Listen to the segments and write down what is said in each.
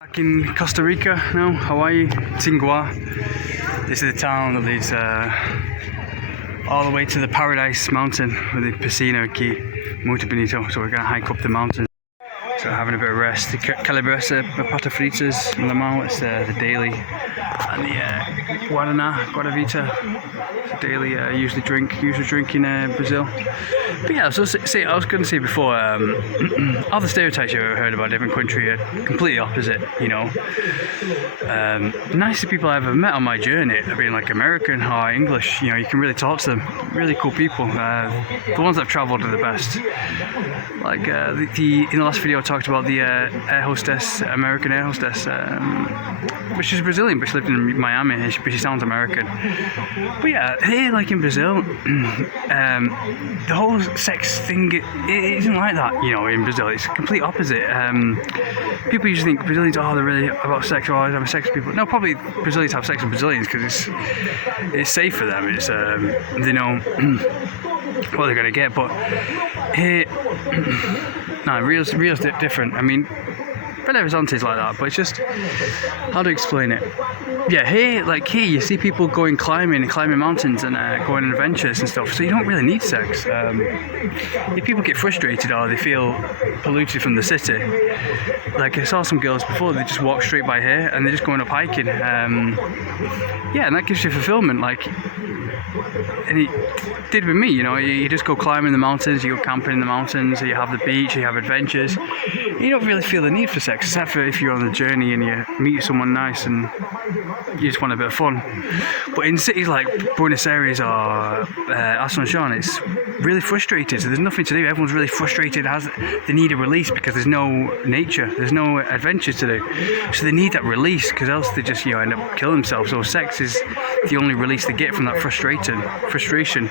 Back in Costa Rica now, Hawaii, Tingua. This is the town that leads all the way to the Paradise Mountain with the piscina aquí, Muito Bonito. So we're going to hike up the mountain. So having a bit of rest. The calabresa, pata fritas, limão, it's the daily. And the Guaravita, it's a daily usually drink in Brazil. But yeah, I was going to say before, all the stereotypes you've ever heard about a different country are completely opposite, you know. Nicest people I've ever met on my journey have been like American or English, you know, you can really talk to them. Really cool people. The ones that have travelled are the best. Like in the last video I talked about the American air hostess, but she's Brazilian, but she lived in Miami, but she sounds American. But yeah, here, like in Brazil, the whole sex thing, it isn't like that, you know, in Brazil. It's the complete opposite. People usually think Brazilians, they're really about sex, or always having sex with people. No, probably Brazilians have sex with Brazilians because it's safe for them. It's they know what they're gonna get. But here, no, real's different. I mean, Belo Horizonte's like that, but it's just, how to explain it? Yeah, here you see people going climbing mountains and going on adventures and stuff, so you don't really need sex. If people get frustrated or they feel polluted from the city, like I saw some girls before, they just walk straight by here and they're just going up hiking. Yeah, and that gives you fulfillment, like, and it did with me, you know. You just go climbing the mountains, you go camping in the mountains, you have the beach, you have adventures. You don't really feel the need for sex, except for if you're on the journey and you meet someone nice and you just want a bit of fun. But in cities like Buenos Aires or Asunción, it's really frustrated, so there's nothing to do. Everyone's really frustrated, they need a release because there's no nature, there's no adventures to do. So they need that release, because else they just, you know, end up killing themselves. So sex is the only release they get from that frustration.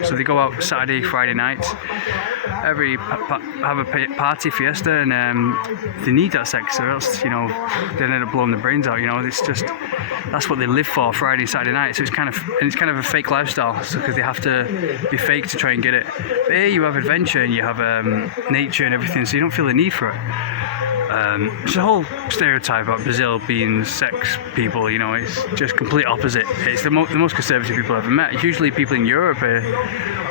So they go out Saturday, Friday nights, have a party, fiesta, and they need that sex, or else, you know, they end up blowing their brains out. You know, it's just, that's what they live for, Friday, Saturday night. So it's kind of a fake lifestyle, because they have to be fake to try and get it. But here you have adventure and you have nature and everything, so you don't feel the need for it. It's a whole stereotype about Brazil being sex people, you know. It's just complete opposite. It's the most conservative people I've ever met. Usually people in Europe are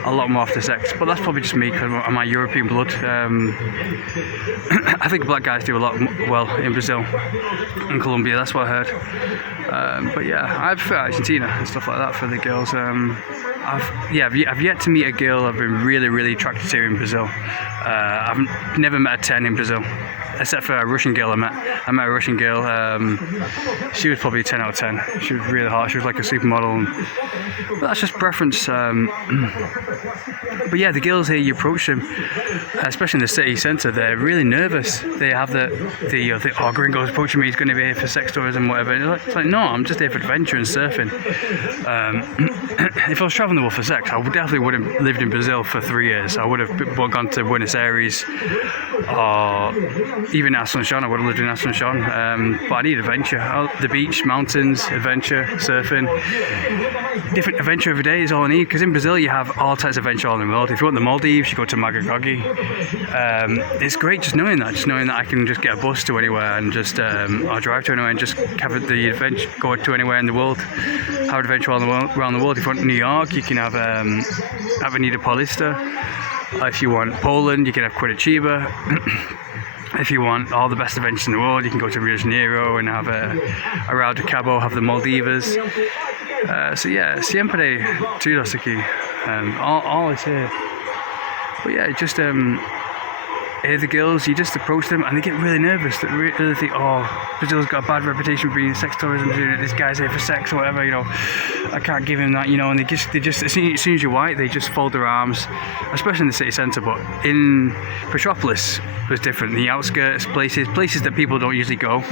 a lot more after sex, but that's probably just me because of my European blood. I think black guys do a lot well in Brazil and Colombia, that's what I heard. But yeah, I prefer Argentina and stuff like that for the girls. I've yet to meet a girl I've been really attracted to in Brazil. I've never met a 10 in Brazil, except for a Russian girl I met. I met a Russian girl, she was probably a 10 out of 10. She was really hot, she was like a supermodel. But that's just preference. But yeah, the girls here, you approach them, especially in the city centre, they're really nervous. They have the gringo's approaching me, he's going to be here for sex tourism, whatever. It's like, no, I'm just here for adventure and surfing. If I was travelling the world for sex, I definitely would have lived in Brazil for 3 years. I would have gone to Buenos Aires, or even Asunción. I would have lived in Asunción. But I need adventure. The beach, mountains, adventure, surfing. Different adventure every day is all I need, because in Brazil you have all types of adventure all in the world. If you want the Maldives, you go to Magagogi. It's great just knowing that I can just get a bus to anywhere and just or drive to anywhere and just have the adventure, go to anywhere in the world, have adventure around the world. If you want New York, you can have Avenida Paulista. If you want Poland, you can have Curitiba. If you want all the best adventures in the world, you can go to Rio de Janeiro and have a Rio de Cabo, have the Maldivas. So yeah, siempre todos aquí. All is here. But yeah, just here the girls, you just approach them and they get really nervous. They really think, oh, Brazil's got a bad reputation for being sex tourism. This guy's here for sex or whatever, you know. I can't give him that, you know. And they just as soon as you're white, they just fold their arms, especially in the city centre. But in Petropolis, it was different. The outskirts, places that people don't usually go,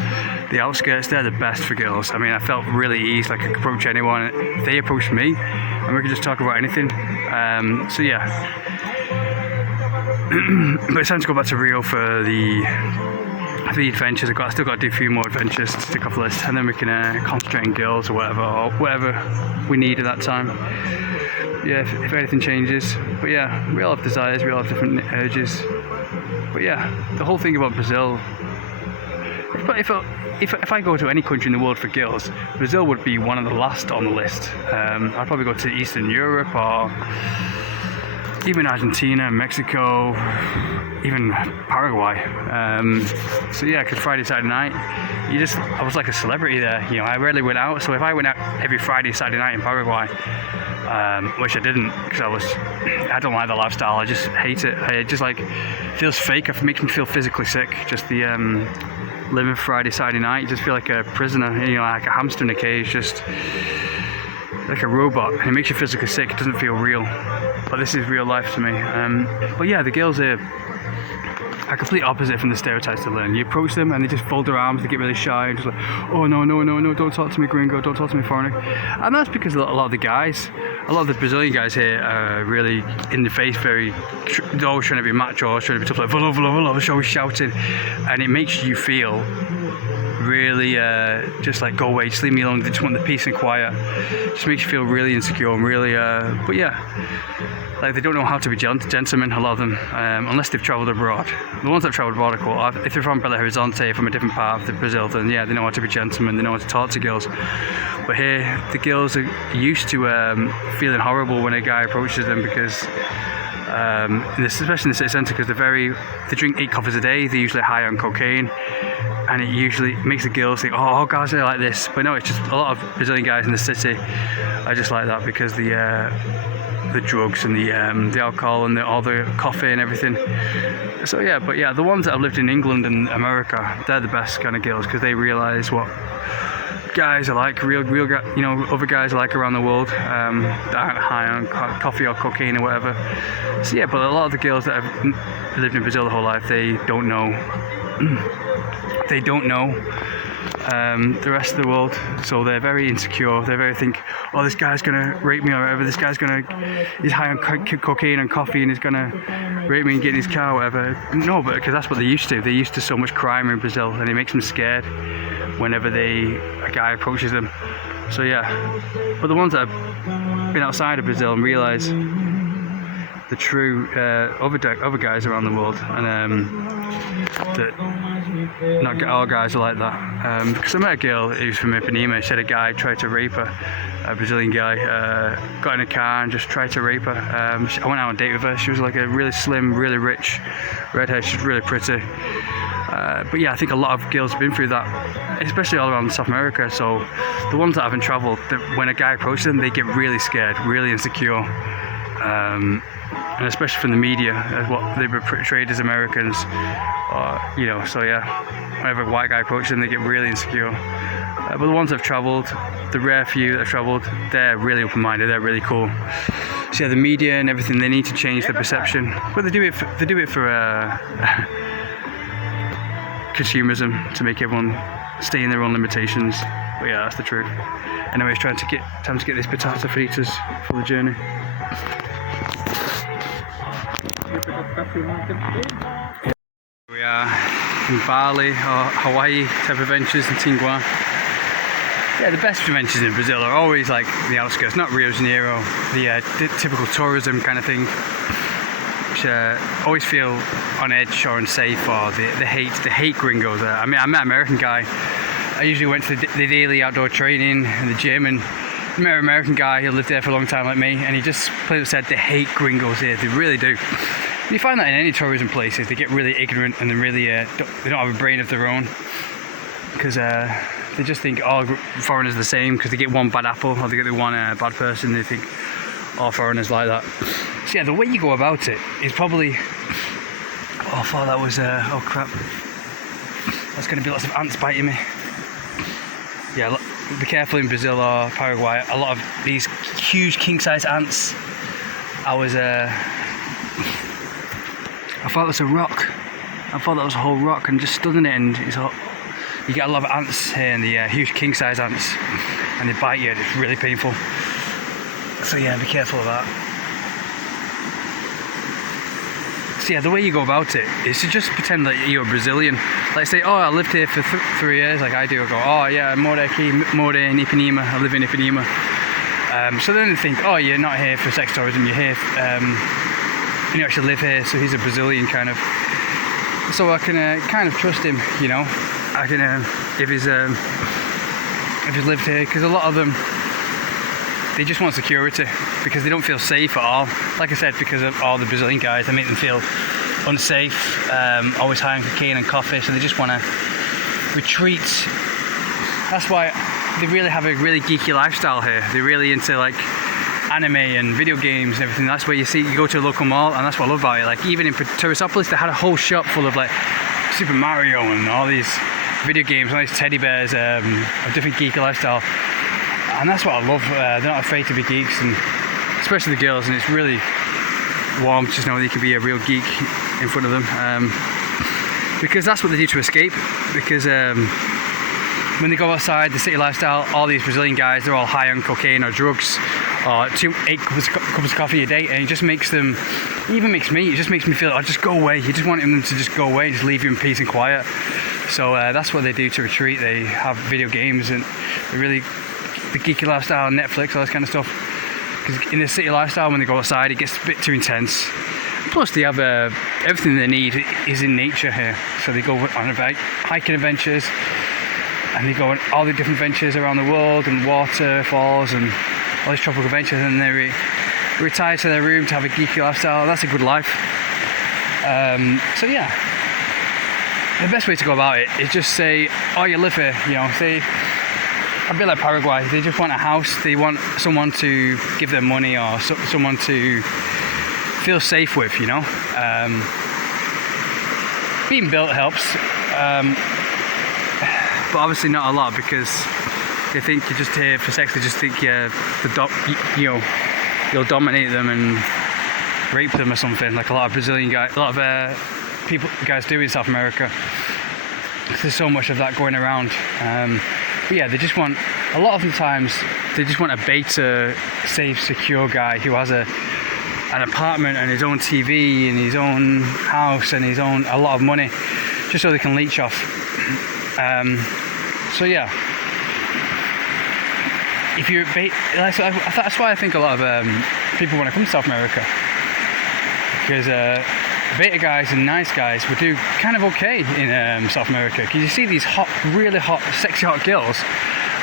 the outskirts, they're the best for girls. I mean, I felt really easy, like I could approach anyone. They approached me, and we could just talk about anything. So yeah. But it's time to go back to Rio for the adventures. I still got to do a few more adventures to tick off the list, and then we can concentrate on girls or whatever we need at that time. Yeah, if anything changes. But yeah, we all have desires, we all have different urges. But yeah, the whole thing about Brazil, it's if I go to any country in the world for girls, Brazil would be one of the last on the list. I'd probably go to Eastern Europe or even Argentina, Mexico, even Paraguay. So yeah, because Friday, Saturday night, I was like a celebrity there. You know, I rarely went out. So if I went out every Friday, Saturday night in Paraguay, which I didn't, because I don't like the lifestyle. I just hate it. It just like feels fake. It makes me feel physically sick. Just the living Friday, Saturday night, you just feel like a prisoner. You know, like a hamster in a cage, just like a robot. And it makes you physically sick. It doesn't feel real. But this is real life to me. But yeah, the girls here are complete opposite from the stereotypes they learn. You approach them and they just fold their arms, they get really shy, and just like, oh no, don't talk to me gringo, don't talk to me foreigner. And that's because a lot of the Brazilian guys here are really in the face, they're always trying to be macho, trying to be tough, like, volo, always shouting. And it makes you feel really just like, go away, just leave me alone, they just want the peace and quiet. Just makes you feel really insecure and really, but yeah, like they don't know how to be gentlemen, a lot of them, unless they've travelled abroad. The ones that have travelled abroad are cool. If they're from Belo Horizonte, from a different part of Brazil, then yeah, they know how to be gentlemen, they know how to talk to girls. But here, the girls are used to feeling horrible when a guy approaches them because, especially in the city centre, because they drink 8 coffees a day, they're usually high on cocaine, and it usually makes the girls think, oh, guys are like this. But no, it's just a lot of Brazilian guys in the city are just like that because the drugs and the alcohol and all the coffee and everything. So yeah, but yeah, the ones that have lived in England and America, they're the best kind of girls because they realise what guys are like, real guys, you know, other guys are like around the world, that aren't high on coffee or cocaine or whatever. So yeah, but a lot of the girls that have lived in Brazil the whole life, they don't know the rest of the world, so they're very insecure. They very think, oh, this guy's gonna rape me or whatever, he's high on cocaine and coffee and he's gonna rape me and get in his car or whatever. No, but because that's what they're used to. They're used to so much crime in Brazil and it makes them scared whenever a guy approaches them. So yeah, but the ones that have been outside of Brazil and realise the true other guys around the world, and that not all guys are like that. Because I met a girl who's from Ipanema. She said a guy tried to rape her, a Brazilian guy, got in a car and just tried to rape her. I went out on a date with her. She was like a really slim, really rich redhead. She's really pretty. But yeah, I think a lot of girls have been through that, especially all around South America. So the ones that haven't travelled, when a guy approaches them, they get really scared, really insecure. And especially from the media, as what they were portrayed as Americans, you know. So yeah, whenever a white guy approaches them, they get really insecure. But the ones that have travelled, the rare few that have travelled, they're really open-minded. They're really cool. So yeah, the media and everything, they need to change their perception, but they do it for consumerism, to make everyone stay in their own limitations. But yeah, that's the truth. Anyways, time to get these potato fritas for the journey. Here we are in Bali or Hawaii type adventures in Tingua. Yeah, the best adventures in Brazil are always like the outskirts, not Rio de Janeiro, the typical tourism kind of thing, which always feel on edge or unsafe, or they hate gringos. I mean, I met an American guy. I usually went to the daily outdoor training in the gym, and I met an American guy who lived there for a long time like me, and he just plain said they hate gringos here. They really do. You find that in any tourism places, they get really ignorant and they really they don't have a brain of their own, because they just think all foreigners are the same because they get one bad apple or they get the one bad person. They think all foreigners like that. So yeah, the way you go about it is probably. Oh, I thought that was oh crap. There's going to be lots of ants biting me. Yeah, be careful in Brazil or Paraguay. A lot of these huge king-size ants. I thought it was a rock. I thought that was a whole rock and just stood in it, and you get a lot of ants here, and the huge king-size ants, and they bite you. It's really painful. So yeah, be careful of that. So yeah, the way you go about it is to just pretend that you're Brazilian. Like say, oh, I lived here for 3 years, like I do. I go, oh yeah, more in Ipanema. I live in Ipanema. So then they think, oh, you're not here for sex tourism. You're here. You actually live here, so he's a Brazilian kind of. So I can kind of trust him, you know. I can if he's lived here, because a lot of them, they just want security because they don't feel safe at all. Like I said, because of all the Brazilian guys, they make them feel unsafe, always high on cocaine and coffee, so they just want to retreat. That's why they really have a really geeky lifestyle here. They're really into like anime and video games and everything. That's where you go to a local mall, and that's what I love about it. Like even in Teresópolis, they had a whole shop full of like Super Mario and all these video games, all these teddy bears, a different geeky lifestyle. And that's what I love. They're not afraid to be geeks, and especially the girls, and it's really warm to just know that you can be a real geek in front of them, because that's what they do to escape. Because when they go outside, the city lifestyle, all these Brazilian guys, they're all high on cocaine or drugs, or 8 cups of coffee a day, and it just makes them, even makes me, it just makes me feel, oh, just go away. You just want them to just go away, just leave you in peace and quiet. So that's what they do to retreat. They have video games, and they really, the geeky lifestyle, Netflix, all this kind of stuff. Because in the city lifestyle, when they go outside, it gets a bit too intense. Plus, they have everything they need is in nature here. So they go on hiking adventures, and they go on all the different adventures around the world, and waterfalls, and all these tropical adventures, and they retire to their room to have a geeky lifestyle. That's a good life. So yeah, the best way to go about it is just say, oh, you live here, you know, say, a bit like Paraguay, they just want a house, they want someone to give them money, or someone to feel safe with, you know. Being built helps, but obviously not a lot, because they think you're just here for sex. They just think you'll dominate them and rape them or something, like a lot of Brazilian guys, a lot of guys do in South America. There's so much of that going around. But yeah, they just want, a lot of the times, they just want a beta, safe, secure guy who has an apartment and his own TV and his own house and a lot of money, just so they can leech off. So yeah, if you're that's why I think a lot of people want to come to South America, because beta guys and nice guys would do kind of okay in South America, because you see these hot, really hot, sexy hot girls,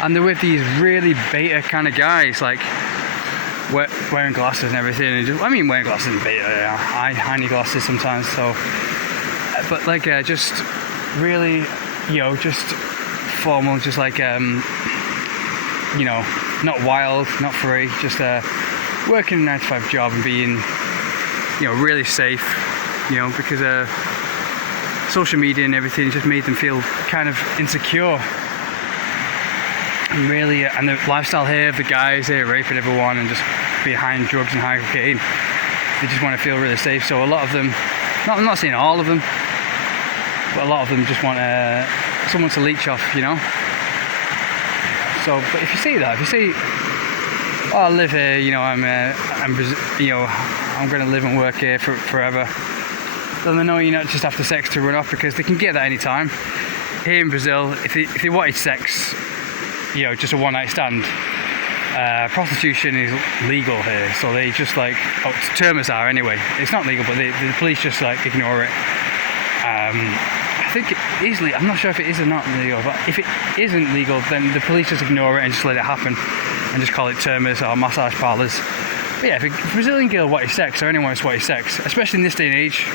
and they're with these really beta kind of guys, like wearing glasses and everything. And just, I mean, wearing glasses and beta, yeah. I need glasses sometimes, so, but like just really, you know, just formal, just like you know, not wild, not free, just working a 9-to-5 job and being, you know, really safe, you know, because social media and everything just made them feel kind of insecure. And really, and the lifestyle here of the guys here raping everyone and just behind drugs and high cocaine, they just want to feel really safe. So a lot of them, I'm not saying all of them, but a lot of them just want someone to leech off, you know. So, but if you see that, if you see, oh, I live here, you know, you know, I'm going to live and work here forever, then they know you're not just after sex to run off, because they can get that any time. Here in Brazil, if they wanted sex, you know, just a one-night stand, prostitution is legal here, so they just like, oh, terms are anyway. It's not legal, but the police just like ignore it. I think easily, I'm not sure if it is or not legal, but if it isn't legal, then the police just ignore it and just let it happen and just call it termas or massage parlours. But yeah, if a Brazilian girl wanted sex, or anyone wants wanted sex, especially in this day and age,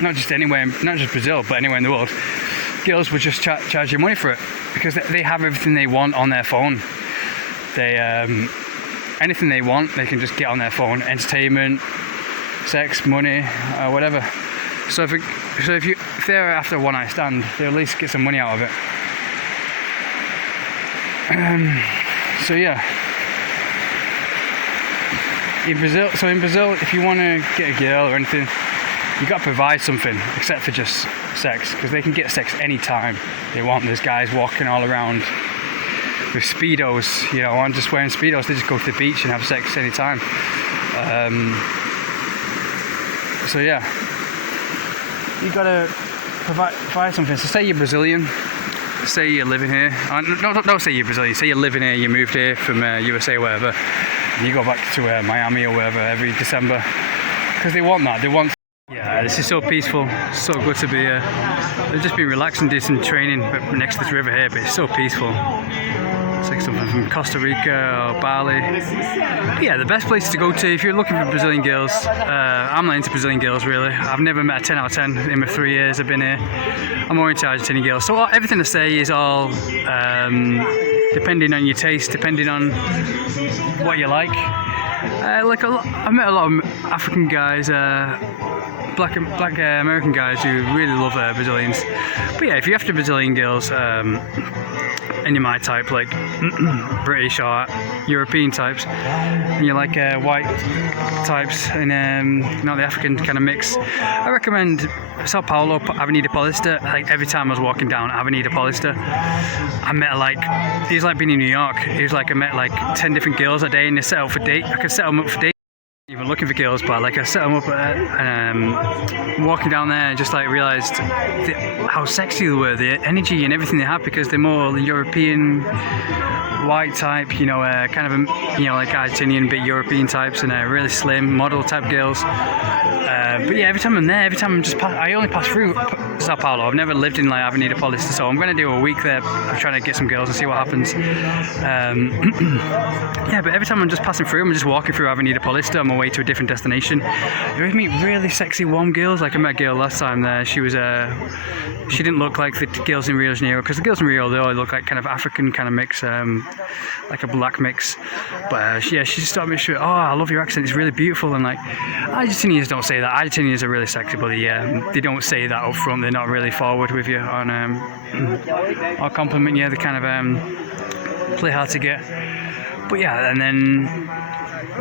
not just anywhere, not just Brazil, but anywhere in the world, girls would just charge you money for it, because they have everything they want on their phone. They anything they want, they can just get on their phone. Entertainment, sex, money, whatever. So if they're after a one-night stand, they'll at least get some money out of it. So yeah, in Brazil, if you want to get a girl or anything, you got to provide something except for just sex, because they can get sex anytime they want. There's guys walking all around with speedos, you know, I'm just wearing speedos. They just go to the beach and have sex anytime. So yeah, you gotta provide something. So say you're Brazilian, say you're living here. Don't say you're Brazilian. Say you're living here. You moved here from USA or wherever, and you go back to Miami or wherever every December, because they want that. They want. Yeah, This is so peaceful, so good to be here. I've just been relaxing, did some training next to this river here, but it's so peaceful. It's like something from Costa Rica or Bali. But yeah, the best place to go to if you're looking for Brazilian girls. I'm not into Brazilian girls really. I've never met a 10 out of 10 in my 3 years I've been here. I'm more into Argentinian girls. So everything I say is all depending on your taste, depending on what you like. I've met a lot of African guys, black American guys who really love Brazilians. But yeah, if you're after Brazilian girls, and you're my type, like British or European types, and you like white types and not the African kind of mix, I recommend Sao Paulo, Avenida Paulista. Like every time I was walking down Avenida Paulista, I met it was like being in New York. It was like I met like 10 different girls a day, and they set up for date. I could set them up for date. Even looking for girls, but like I set them up and walking down there and just like realised how sexy they were, the energy and everything they had, because they're more European white type, kind of like Argentinian bit European types, and really slim model type girls. But yeah, every time I'm there, I only pass through Sao Paulo. I've never lived in like Avenida Paulista, so I'm going to do a week there. I'm trying to get some girls and see what happens. Yeah, but every time I'm just passing through, I'm just walking through Avenida Paulista on my way to a different destination. You meet really sexy warm girls. Like I met a girl last time there. She was she didn't look like the girls in Rio de Janeiro, because the girls in Rio, they all look like kind of African kind of mix, like a black mix. But she just started me straight. Oh, I love your accent. It's really beautiful. And like Argentinians don't say that. Argentinians are really sexy, but they don't say that up front. They're not really forward with you on or compliment you. They kind of play hard to get. But yeah, and then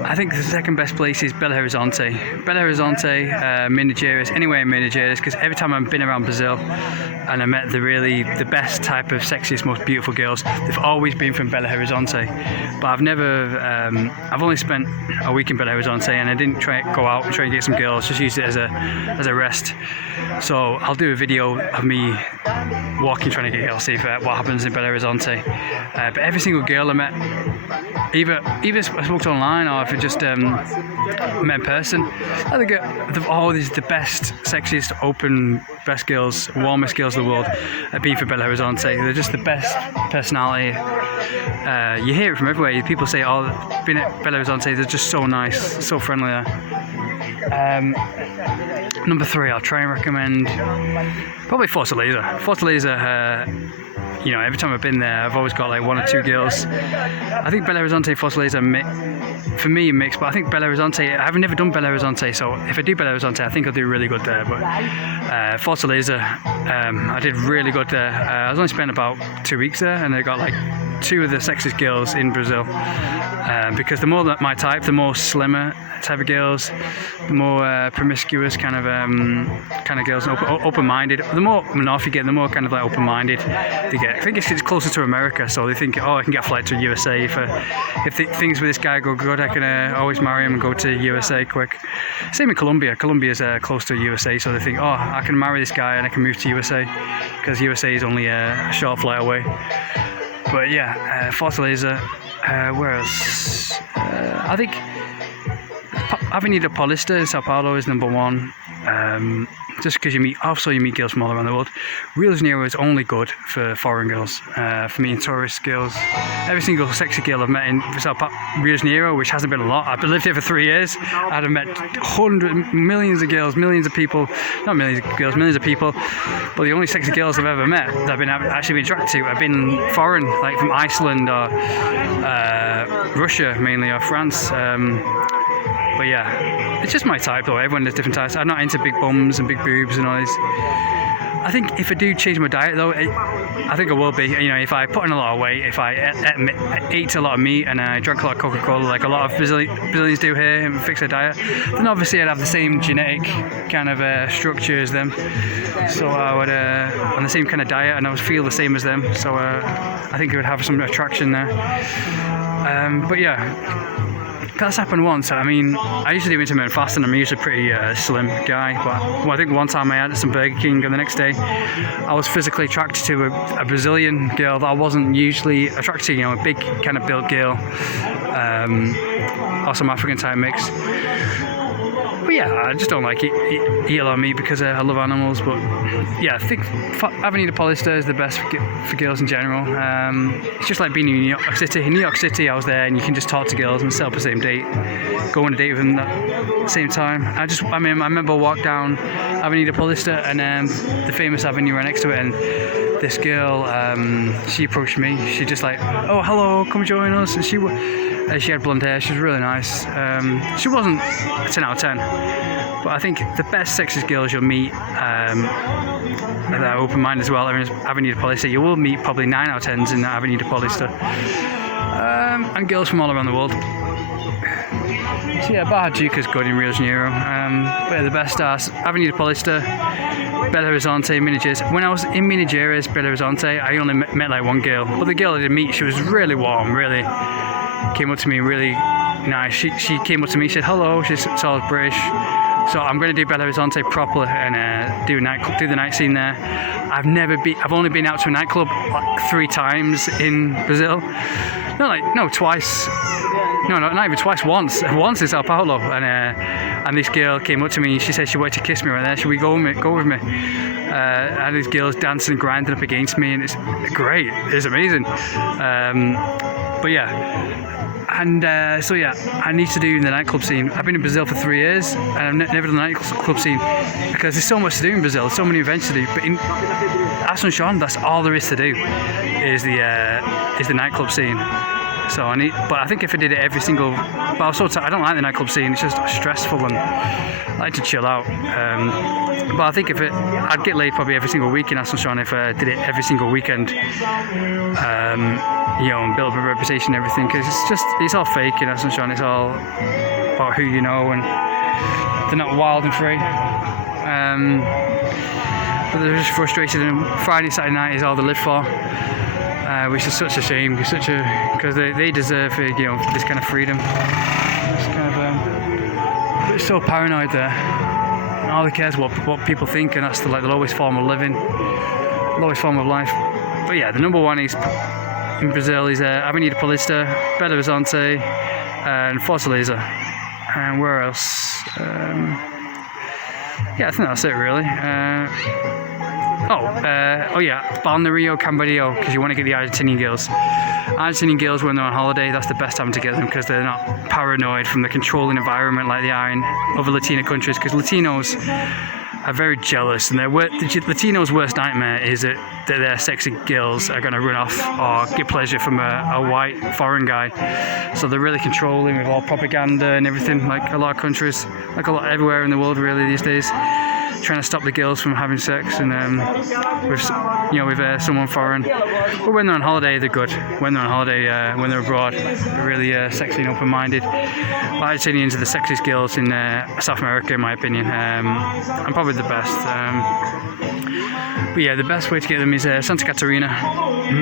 I think the second best place is Belo Horizonte. Belo Horizonte, Minas Gerais, anywhere in Minas Gerais, because every time I've been around Brazil and I met the best type of sexiest, most beautiful girls, they've always been from Belo Horizonte. But I've only spent a week in Belo Horizonte, and I didn't go out and try and get some girls, just used it as a rest. So I'll do a video of me walking, trying to get girls, see what happens in Belo Horizonte. But every single girl I met, either I spoke online or if I just met in person, I think they've always the best, sexiest, open, best girls, warmest girls in the world have been for Belo Horizonte. They're just the best personality. You hear it from everywhere. People say, oh, being at Belo Horizonte, they're just so nice, so friendly there. Number 3, I'll try and recommend probably Fortaleza. Fortaleza, every time I've been there, I've always got like 1 or 2 girls. I think Belo Horizonte, Fortaleza, for me, mixed, but I think Belo Horizonte, I've never done Belo Horizonte, so if I do Belo Horizonte, I think I'll do really good there. But Fortaleza, I did really good there. I was only spent about 2 weeks there, and I got like 2 of the sexiest girls in Brazil, because the more that my type, the more slimmer type of girls, the more promiscuous kind of girls, open-minded. The more enough you get, the more kind of like open-minded they get. I think it's closer to America, so they think, oh, I can get a flight to USA. If things with this guy go good, I can always marry him and go to USA quick. Same in Colombia. Colombia's close to USA, so they think, oh, I can marry this guy and I can move to USA, because USA is only a short flight away. But yeah, Fortaleza, where else? I think Avenida Paulista in Sao Paulo is number 1. Just because you meet girls from all around the world. Rio de Janeiro is only good for foreign girls, for me and tourist girls. Every single sexy girl I've met in Rio de Janeiro, which hasn't been a lot, I've lived here for 3 years, I'd have met millions of girls, millions of people, not millions of girls, millions of people, but the only sexy girls I've ever met that I've actually been attracted to have been foreign, like from Iceland or Russia mainly, or France. But yeah, it's just my type though. Everyone has different types. I'm not into big bums and big boobs and all this. I think if I do change my diet though, I think I will be. If I put on a lot of weight, if I ate a lot of meat and I drank a lot of Coca-Cola, like a lot of Brazilians do here, and fix their diet, then obviously I'd have the same genetic kind of structure as them. So I would on the same kind of diet, and I would feel the same as them. So I think it would have some attraction there. But yeah. That's happened once. I mean, I usually do intermittent fasting. I'm usually a pretty slim guy, but I think one time I had some Burger King, and the next day I was physically attracted to a Brazilian girl that I wasn't usually attracted to. A big kind of built girl, or some African type mix. But but yeah, I just don't like eat a lot of meat because I love animals. But yeah, I think Avenida Paulista is the best for girls in general. It's just like being in New York City. In New York City, I was there, and you can just talk to girls and set up the same date, go on a date with them at the same time. I remember I walked down Avenida Paulista, and the famous avenue right next to it, and this girl, she approached me. She just like, oh hello, come join us. And she had blonde hair. She was really nice. She wasn't a 10 out of 10, but I think the best sexiest girls you'll meet that are open minded as well are in Avenida Paulista. You will meet probably 9 out of 10s in Avenida Paulista, and girls from all around the world. So yeah, Barra Duca's good in Rio de Janeiro, but the best are Avenida Paulista, Belo Horizonte, Minas Gerais. When I was in Minas Gerais, Belo Horizonte, I only met like one girl, but the girl I did meet, she was really warm, really came up to me, really nice. She came up to me, she said hello, she saw I was British. So I'm going to do Belo Horizonte properly and do the night scene there. I've only been out to a nightclub like 3 times in Brazil. Twice. No, not even twice. Once in Sao Paulo, and this girl came up to me. She said she wanted to kiss me right there. Should we go with me? And these girls dancing and grinding up against me, and it's great. It's amazing. But yeah. And so yeah, I need to do the nightclub scene. I've been in Brazil for 3 years, and I've never done the nightclub scene because there's so much to do in Brazil. There's so many events to do. But in Asunción, that's all there is to do. Is the nightclub scene. So but I think if I did it every single, but I don't like the nightclub scene. It's just stressful, and I like to chill out. But I think I'd get laid probably every single week in Asunción if I did it every single weekend. And build up a reputation and everything, because it's all fake in Asunción. It's all about who you know, and they're not wild and free. But they're just frustrated, and Friday, Saturday night is all they live for. Which is such a shame, because they deserve this kind of freedom. It's kind of it's so paranoid there. And all they care is what people think, and that's the lowest form of living, lowest form of life. But yeah, the number one is in Brazil is Avenida Paulista, Belo Horizonte, and Fortaleza. And where else? Yeah, I think that's it really. Balneario Camboriú, because you want to get the Argentinian girls. Argentinian girls, when they're on holiday, that's the best time to get them, because they're not paranoid from the controlling environment like they are in other Latino countries, because Latinos are very jealous, and Latinos' worst nightmare is that their sexy girls are going to run off or get pleasure from a white foreign guy. So they're really controlling with all propaganda and everything, like a lot of countries, like everywhere in the world really these days, trying to stop the girls from having sex and with someone foreign. But when they're on holiday, they're good. When they're on holiday, when they're abroad, they're really sexy and open-minded. Argentinians are the sexiest girls in South America, in my opinion, and probably the best. But yeah, the best way to get them is Santa Catarina.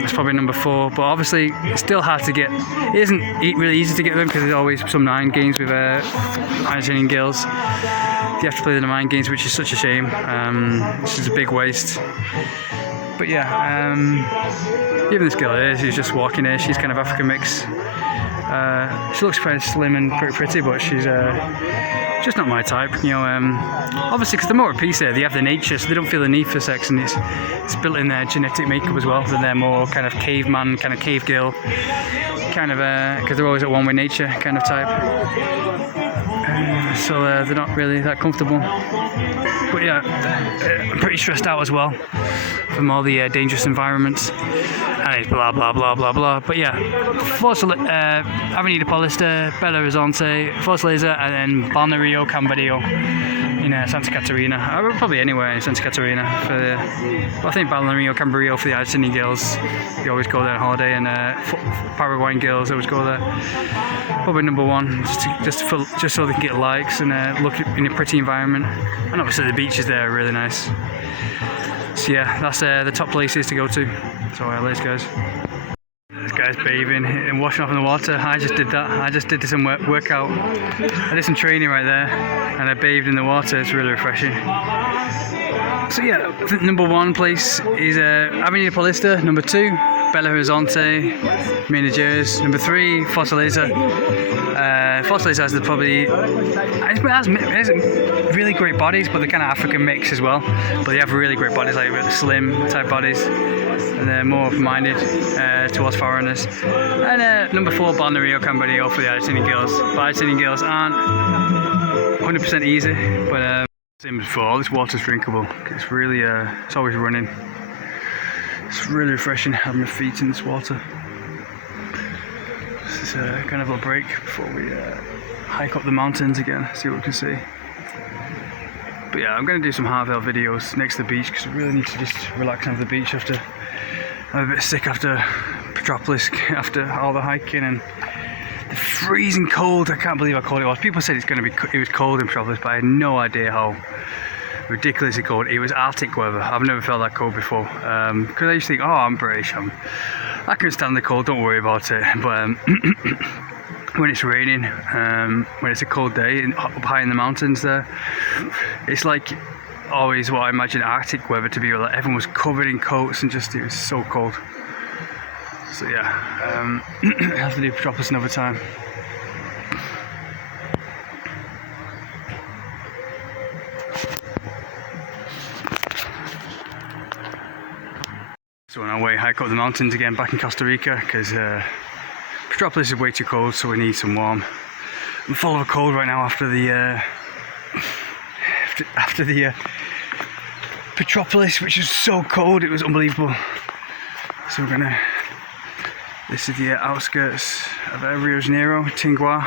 It's probably number 4, but obviously it's still hard to get. It isn't really easy to get them because there's always some mind games with Argentinian girls. You have to play the mind games, which is such a shame. It's just a big waste. But yeah, even this girl here, she's just walking here. She's kind of African mix. She looks pretty slim and pretty, but she's just not my type. Obviously, because they're more at peace here. They have the nature, so they don't feel the need for sex, and it's built in their genetic makeup as well. So they're more kind of caveman, kind of cave girl, kind of because they're always at one with nature kind of type. So they're not really that comfortable. But yeah, I'm pretty stressed out as well from all the dangerous environments. And it's blah blah blah blah blah. But yeah, Avenida Paulista, Belo Horizonte, Fortaleza, and then Balneario Camboriú in Santa Catarina. I would probably anywhere in Santa Catarina I think Balneario Camboriú for the Argentinian girls. You always go there on holiday, and Paraguayan girls always go there. Probably number 1, just so they can get likes and look in a pretty environment. And obviously the beaches there are really nice. So yeah, that's the top places to go to. So let's go. This guy's bathing and washing off in the water. I just did that. I just did some workout. I did some training right there, and I bathed in the water. It's really refreshing. So yeah, number 1 place is Avenida Paulista. Number 2, Belo Horizonte, Minas Gerais. Number 3, Fortaleza. Fortaleza has has really great bodies, but they're kind of African mix as well. But they have really great bodies, like slim type bodies, and they're more open-minded towards foreigners. And number 4, Balneario Camboriú for the Argentinian girls. But Argentinian girls aren't 100% easy, but same as before, all this water's drinkable. It's really, it's always running. It's really refreshing having my feet in this water. This is kind of a break before we hike up the mountains again, see what we can see. But yeah, I'm going to do some heartfelt videos next to the beach because I really need to just relax on the beach after I'm a bit sick after Petropolis, after all the hiking and the freezing cold. I can't believe how cold it was. People said it was cold in Petropolis, but I had no idea how ridiculously cold. It was Arctic weather. I've never felt that cold before. Because I used to think, oh, I'm British, I can stand the cold, don't worry about it. But when it's raining, when it's a cold day up high in the mountains there, it's like always what I imagine Arctic weather to be. Like everyone was covered in coats and just, it was so cold. So yeah, I have to do Petropolis another time. So on our way, hike up the mountains again back in Costa Rica because Petropolis is way too cold, so we need some warm. I'm full of a cold right now after the Petropolis, which is so cold, it was unbelievable. So we're gonna. This is the outskirts of Rio de Janeiro, Tingua.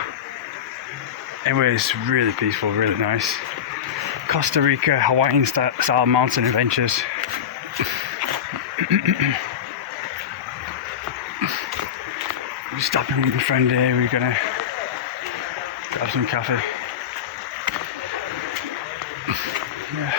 Anyway, it's really peaceful, really nice. Costa Rica, Hawaiian style mountain adventures. We're stopping with my friend here, we're gonna grab some coffee. Yeah.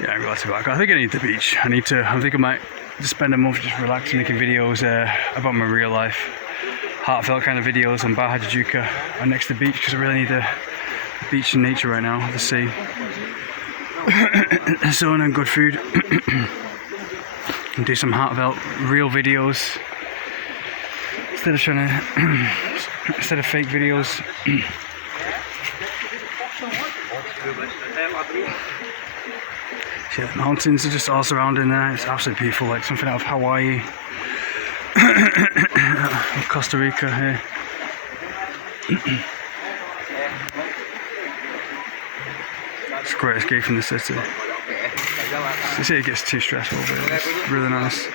Yeah, I'm glad to be back. I think I need the beach. I think I might just spend a month just relaxing, making videos about my real life, heartfelt kind of videos on Barra de Juca and next to the beach because I really need the beach and nature right now, the sea, sun and good food. And do some heartfelt, real videos instead of fake videos. Yeah, the mountains are just all surrounding there. It's absolutely beautiful, like something out of Hawaii, Costa Rica here. It's a great escape from the city. The city gets too stressful, but it's really nice.